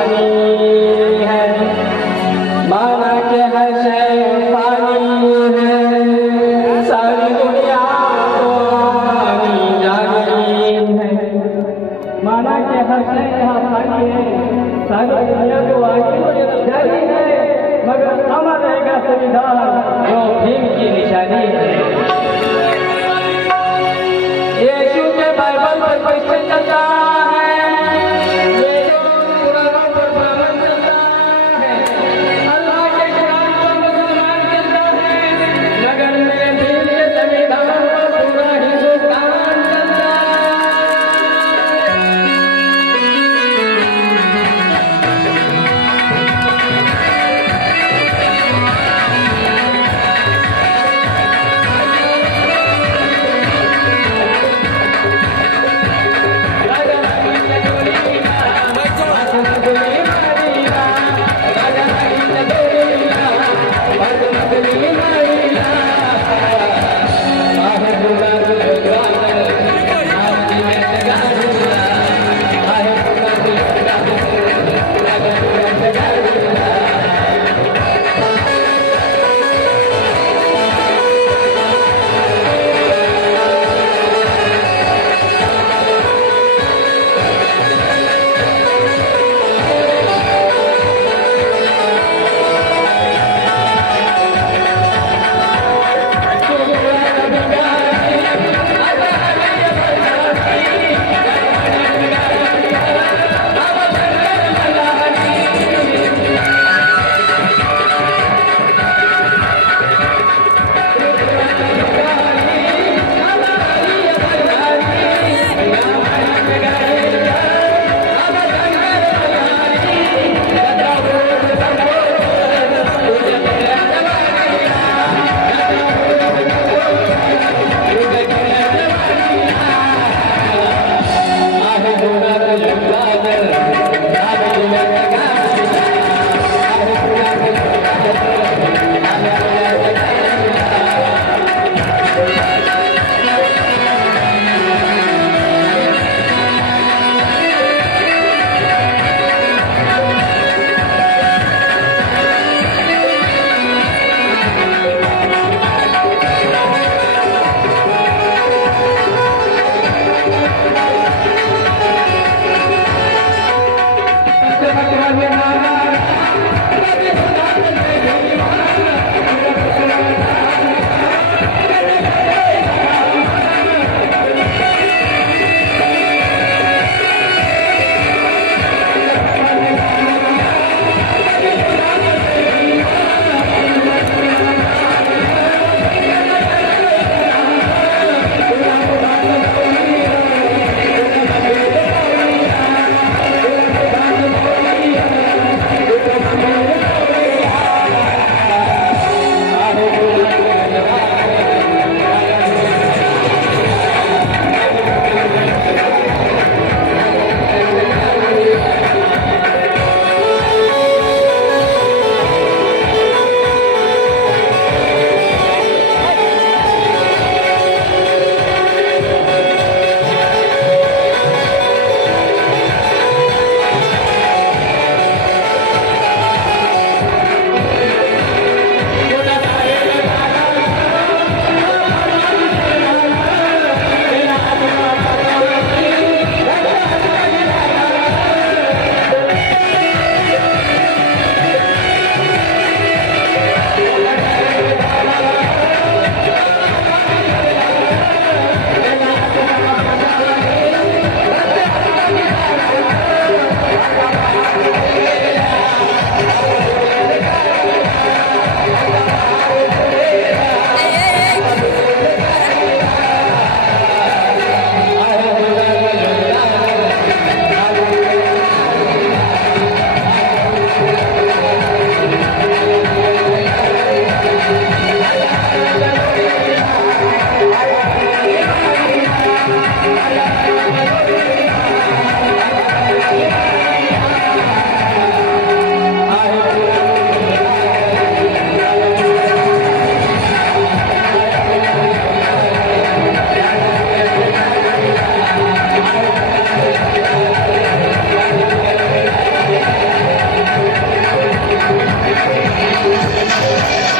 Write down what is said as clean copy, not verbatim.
पानी है, माना के हर शय पानी है, सारी दुनिया तो पानी जानी है। माना के हर शय यहाँ पानी है, सारी दुनिया को आगे जानी है, मगर अमर रहेगा संविधान जो भीम की निशानी है। यीशु के बाइबल पर क्वेश्चन चलता है, यीशु कुरान पर ब्राह्मण चलता है, अल्लाह के कुरान पर मुसलमान चलता है, मगर मेरे भीम के संविधान पर पूरा हिंदुस्तान चलता है। Terima kasih.